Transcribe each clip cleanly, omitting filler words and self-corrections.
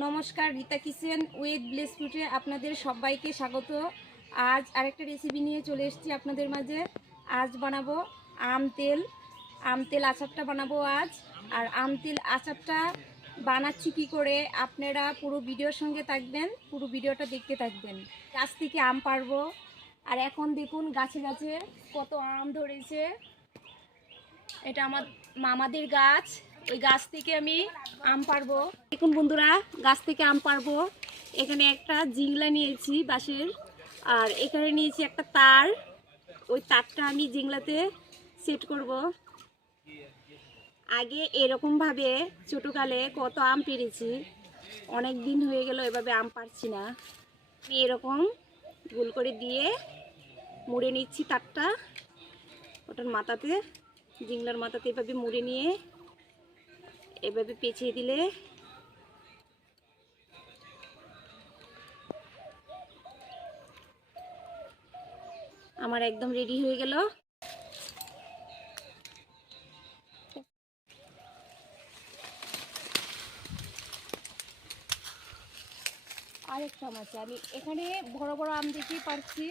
নমস্কার, Rita kitchen with bless ফুডে আপনাদের সবাইকে স্বাগত। আজ আরেকটা রেসিপি নিয়ে চলে এসেছি আপনাদের মাঝে। আজ বানাবো আম তেল আচারটা বানাবো আজ। আর আম তেল আচারটা বানাচ্ছি কী করে আপনারা পুরো ভিডিওর সঙ্গে থাকবেন, পুরো ভিডিওটা দেখতে থাকবেন। গাছ থেকে আম পারবো, আর এখন দেখুন গাছে গাছে কত আম ধরেছে। এটা আমার মামাদের গাছ, ওই গাছ থেকে আমি আম পারবো। দেখুন বন্ধুরা, গাছ থেকে আম পারবো। এখানে একটা জিংলা নিয়েছি বাঁশের, আর এখানে নিয়েছি একটা তার। ওই তারটা আমি জিংলাতে সেট করব। আগে এরকমভাবে ছোটোকালে কত আম পেরেছি, অনেক দিন হয়ে গেল এভাবে আম পারছি না। আমি এরকম গোল করে দিয়ে মুড়ে নিচ্ছি তারটা, ওটার মাথাতে, জিংলার মাথাতে এভাবে মুড়ে নিয়ে এভাবে পেঁচিয়ে দিলে আমার একদম রেডি হয়ে গেল। আরেকটা আম আছে, আমি এখানে বড় বড় আম দেখেই পারছি।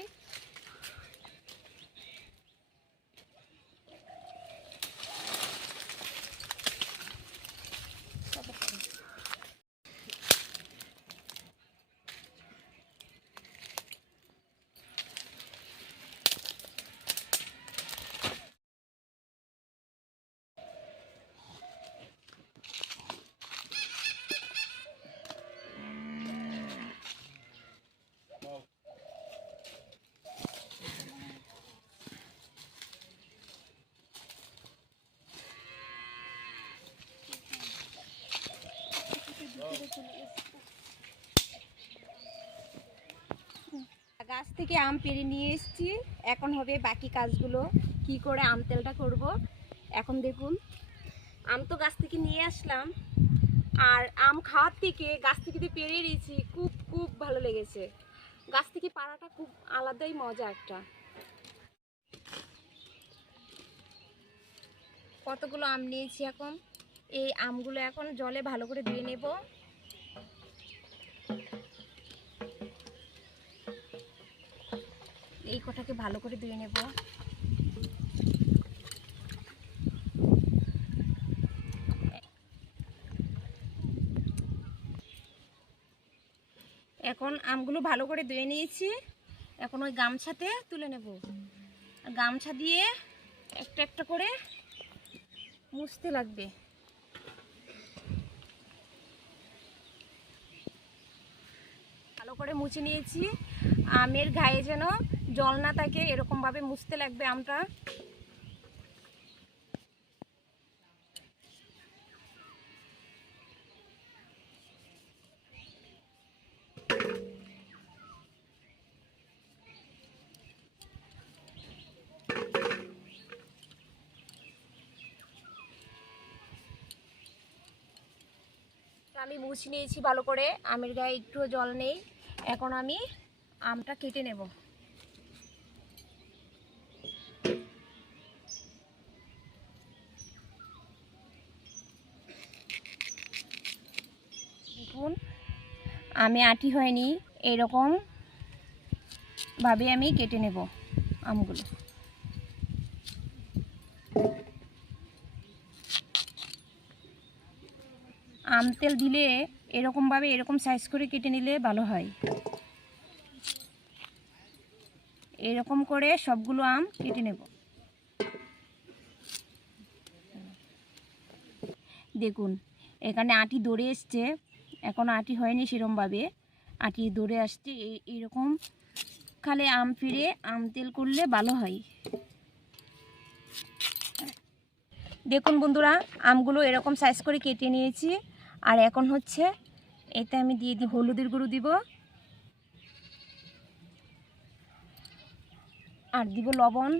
গাছ থেকে আম পেড়ে নিয়ে এসেছি, এখন হবে বাকি কাজগুলো কি করে আম তেলটা করব। এখন দেখুন, আম তো গাছ থেকে নিয়ে আসলাম, আর আম খাওয়ার থেকে গাছ থেকে যে পেড়ে নিয়েছি খুব খুব ভালো লেগেছে। গাছ থেকে পাড়াটা খুব আলাদাই মজা একটা। কতগুলো আম নিয়েছি, এখন এই আমগুলো এখন জলে ভালো করে ধুয়ে নেব। এই কটাকে ভালো করে ধুয়ে নেব। এখন আমগুলো ভালো করে ধুয়ে নিয়েছি, এখন ওই গামছাতে তুলে নেব। আর গামছা দিয়ে একটা একটা করে মুছতে লাগবে। ভালো করে মুছে নিয়েছি, আমের গায়ে যেন জল না থাকে এরকমভাবে মুছতে লাগবে আমটা। আমি মুছে নিয়েছি ভালো করে, আমের গায়ে একটুও জল নেই। এখন আমি আমটা কেটে নেব। দেখুন, আমে আটি হয়নি, এরকম ভাবে আমি কেটে নেব আমগুলো। আম তেল দিলে এরকমভাবে এরকম সাইজ করে কেটে নিলে ভালো হয়। এরকম করে সবগুলো আম কেটে নেব। দেখুন, এখানে আটি দৌড়ে এসছে, এখনও আটি হয়নি সেরকমভাবে, আটি দৌড়ে আসছে। এইরকম খালে আম ফিরে আম তেল করলে ভালো হয়। দেখুন বন্ধুরা, আমগুলো এরকম সাইজ করে কেটে নিয়েছি। আর এখন হচ্ছে এতে আমি দিয়ে দিই হলুদের গুঁড়ো দিব, আর দিব লবণ,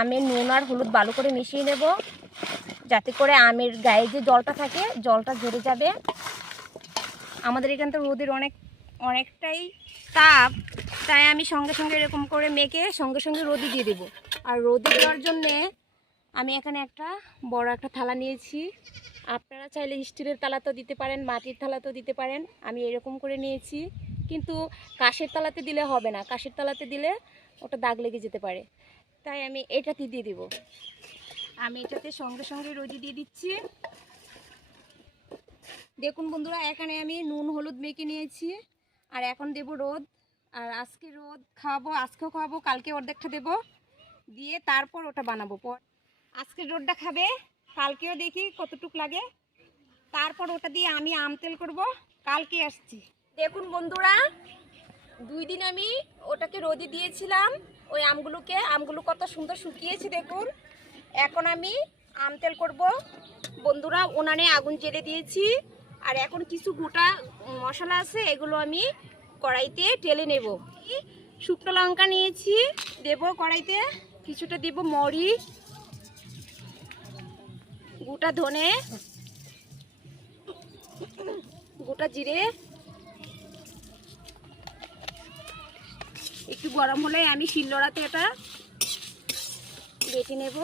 আমের নুন আর হলুদ ভালো করে মিশিয়ে নেব, যাতে করে আমের গায়ে যে জলটা থাকে জলটা ঝরে যাবে। আমাদের এখান থেকে রোদের অনেকটাই তাপ, তাই আমি সঙ্গে সঙ্গে এরকম করে মেখে সঙ্গে সঙ্গে রোদে দিয়ে দেবো। আর রোদে দেওয়ার জন্যে আমি এখানে একটা বড় একটা থালা নিয়েছি। আপনারা চাইলে স্টিলের থালাতেও দিতে পারেন, মাটির থালাতেও দিতে পারেন। আমি এরকম করে নিয়েছি, কিন্তু কাঠের থালাতে দিলে হবে না, কাঠের থালাতে দিলে ওটা দাগ লেগে যেতে পারে। তাই আমি এটাতে দিয়ে দিব। আমি এটাতে সঙ্গে সঙ্গে রোদে দিয়ে দিচ্ছি। দেখুন বন্ধুরা, এখানে আমি নুন হলুদ মেখে নিয়েছি, আর এখন দেব রোদ। আর আজকে রোদ খাওয়াবো, আজকেও খাওয়াবো, কালকে অর্ধেকটা দেবো, দিয়ে তারপর ওটা বানাবো। আজকে রোদটা খাবে, কালকেও দেখি কতটুক লাগে, তারপর ওটা দিয়ে আমি আম তেল করবো, কালকে আসছি। দেখুন বন্ধুরা, 2 দিন আমি ওটাকে রোদে দিয়েছিলাম, ওই আমগুলো কত সুন্দর শুকিয়েছে দেখুন। এখন আমি আম তেল করব বন্ধুরা। উনানে আগুন জ্বেলে দিয়েছি, আর এখন কিছু গোটা মশলা আছে, এগুলো আমি কড়াইতে ঢেলে নেব। শুকনো লঙ্কা নিয়েছি, দেব কড়াইতে, কিছুটা দেব মরিচ, গোটা ধনে, গোটা জিরে। একটু গরম হলে আমি শিলনোড়াতে এটা বেটে নেব।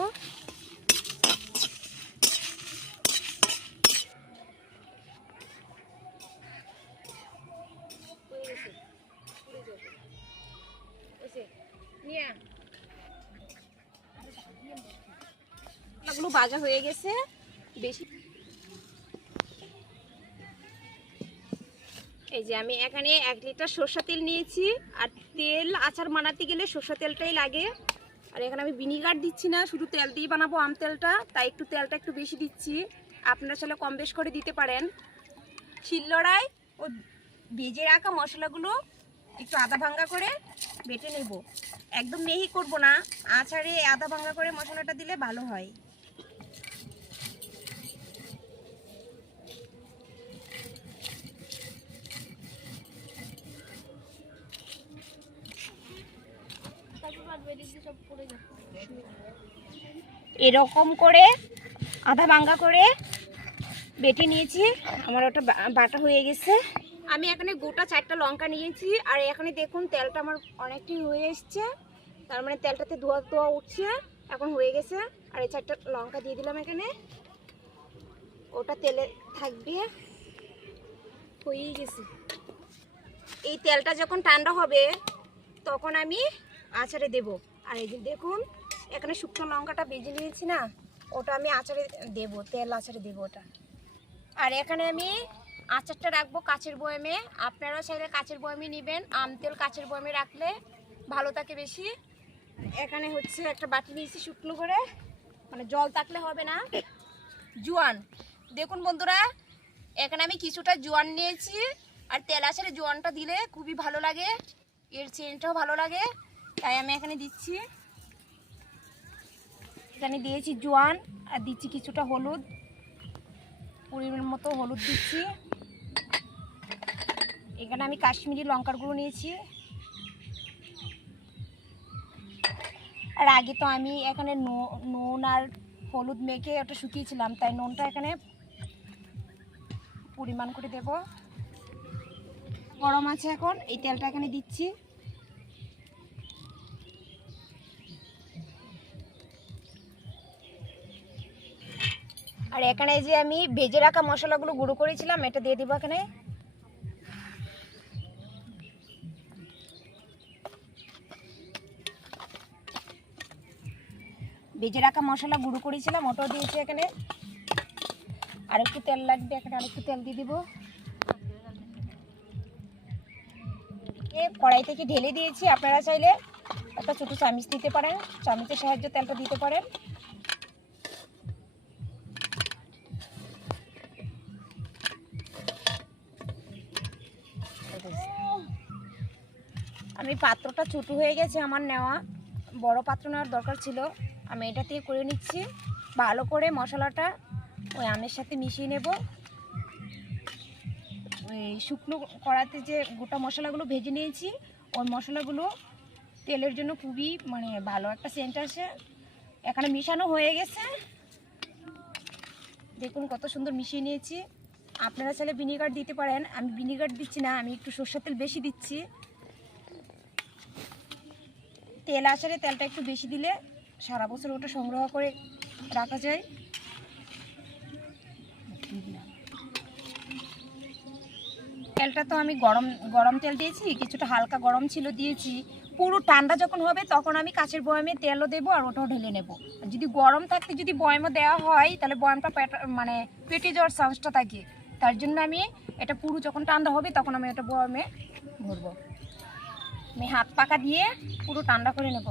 এগুলো ভাজা হয়ে গেছে বেশি। এই যে আমি এখানে 1 লিটার সরষা তেল নিয়েছি, আর তেল আচার বানাতে গেলে সরষা তেলটাই লাগে। আর এখানে আমি ভিনিগার দিচ্ছি না, শুধু তেল দিয়ে বানাবো আম তেলটা, তাই একটু তেলটা একটু বেশি দিচ্ছি। আপনারা চাইলে কম বেশ করে দিতে পারেন। শিলনোড়ায় ও ভেজে রাখা মশলাগুলো একটু আদা ভাঙ্গা করে বেটে নেব। একদম মিহি করব না, আচারে আদা ভাঙ্গা করে মশলাটা দিলে ভালো হয়। এরকম করে আধা ভাঙ্গা করে বেটে নিয়েছি, আমার ওটা বাটা হয়ে গেছে। আমি এখানে গোটা 4টা লঙ্কা নিয়েছি, আর এখানে দেখুন তেলটা আমার অনেকটাই হয়ে এসছে, তার মানে তেলটাতে ধোয়া ধোয়া উঠছে, এখন হয়ে গেছে। আর এই 4টা লঙ্কা দিয়ে দিলাম এখানে, ওটা তেলে থাকবে, হয়েই গেছে। এই তেলটা যখন ঠান্ডা হবে তখন আমি আচারে দেব। আর এই যে দেখুন, এখানে শুকনো লঙ্কাটা ভেজে নিয়েছি না, ওটা আমি আচারে দেব, তেল আচারে দেব ওটা। আর এখানে আমি আচারটা রাখবো কাচের বয়ামে। আপনারাও চাইলে কাচের বয়ামে নেবেন, আম তেল কাচের বয়ামে রাখলে ভালো থাকে বেশি। এখানে হচ্ছে একটা বাটি নিয়েছি শুকনো করে, মানে জল থাকলে হবে না, জোয়ান। দেখুন বন্ধুরা, এখানে আমি কিছুটা জোয়ান নিয়েছি, আর তেল আচারে জোয়ানটা দিলে খুবই ভালো লাগে, এর চেনটাও ভালো লাগে, তাই আমি এখানে দিচ্ছি। এখানে দিয়েছি জোয়ান, আর দিচ্ছি কিছুটা হলুদ, পরিমাণ মতো হলুদ দিচ্ছি। এখানে আমি কাশ্মীরি লঙ্কার গুঁড়ো নিয়েছি। আর আগে তো আমি এখানে নুন আর হলুদ মেখে ওটা শুকিয়েছিলাম, তাই নুনটা এখানে পরিমাণ করে দেব। গরম আছে, এখন এই তেলটা এখানে দিচ্ছি। আর এখানে যে আমি ভেজে রাখা মশলাগুলো গুঁড়ো করেছিলাম, এটা দিয়ে দিব এখানে। ভেজে রাখা মশলা গুঁড়ো করেছিলাম, ওটাও দিয়েছি এখানে। আর একটু তেল লাগবে, এখানে আরেকটু তেল দিয়ে দিব। কড়াই থেকে ঢেলে দিয়েছি, আপনারা চাইলে একটা ছোটো চামচ দিতে পারেন, চামচের সাহায্যে তেলটা দিতে পারেন। আমি পাত্রটা ছোটো হয়ে গেছে আমার নেওয়া, বড় পাত্র নেওয়ার দরকার ছিল, আমি এটা দিয়ে করে নিচ্ছি। ভালো করে মশলাটা ওই আমের সাথে মিশিয়ে নেব। ওই শুকনো কড়াতে যে গোটা মশলাগুলো ভেজে নিয়েছি, ওই মশলাগুলো তেলের জন্য খুবই মানে ভালো একটা সেন্ট আসে। এখানে মিশানো হয়ে গেছে, দেখুন কত সুন্দর মিশিয়ে নিয়েছি। আপনারা চাইলে ভিনিগার দিতে পারেন, আমি ভিনিগার দিচ্ছি না, আমি একটু সরষের তেল বেশি দিচ্ছি। তেল আসারে তেলটা একটু বেশি দিলে সারা বছর ওটা সংগ্রহ করে রাখা যায়। তেলটা তো আমি গরম তেল দিয়েছি, কিছুটা হালকা গরম ছিল দিয়েছি। পুরো ঠান্ডা যখন হবে তখন আমি কাঁচের বয়ামে তেলও দেবো আর ওটাও ঢেলে নেব। যদি গরম থাকতে যদি বয়ামও দেওয়া হয় তাহলে বয়ামটা মানে পেটে যাওয়ার চান্সটা থাকে। তার জন্য আমি এটা পুরো যখন ঠান্ডা হবে তখন আমি এটা বয়ামে ভরবো। আমি হাত পাকা দিয়ে পুরো ঠান্ডা করে নেব।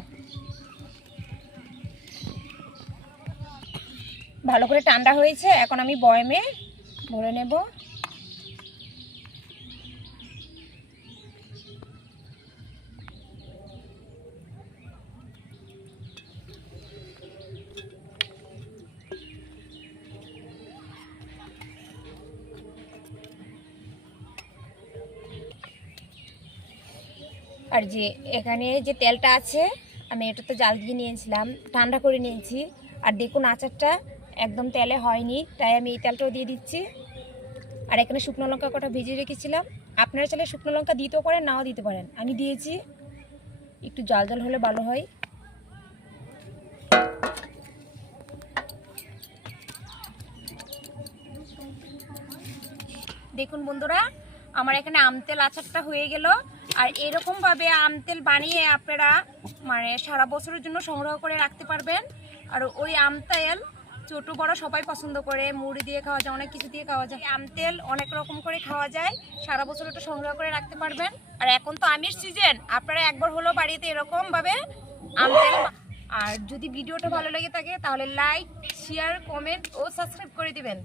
ভালো করে ঠান্ডা হয়েছে, এখন আমি বয়ামে ভরে নেব। আর যে এখানে যে তেলটা আছে আমি এটা তো জাল দিয়ে নিয়েছিলাম, ঠান্ডা করে নিয়েছি। আর দেখুন আচারটা একদম তেলে হয়নি, তাই আমি এই তেলটাও দিয়ে দিচ্ছি। আর এখানে শুকনো লঙ্কা কটা ভেজে রেখেছিলাম, আপনারা চাইলে শুকনো লঙ্কা দিতেও পারেন নাও দিতে পারেন, আমি দিয়েছি। একটু জাল জাল হলে ভালো হয়। দেখুন বন্ধুরা, আমার এখানে আমতেল আচারটা হয়ে গেল। আর এরকমভাবে আমতেল বানিয়ে আপনারা মানে সারা বছরের জন্য সংগ্রহ করে রাখতে পারবেন। আর ওই আমতেল ছোট বড় সবাই পছন্দ করে, মুড়ি দিয়ে খাওয়া যায়, অনেক কিছু দিয়ে খাওয়া যায়। আমতেল অনেক রকম করে খাওয়া যায়, সারা বছর ওটা সংগ্রহ করে রাখতে পারবেন। আর এখন তো আমের সিজন, আপনারা একবার হলো বাড়িতে এরকমভাবে আমতেল। আর যদি ভিডিওটা ভালো লেগে থাকে তাহলে লাইক, শেয়ার, কমেন্ট ও সাবস্ক্রাইব করে দিবেন।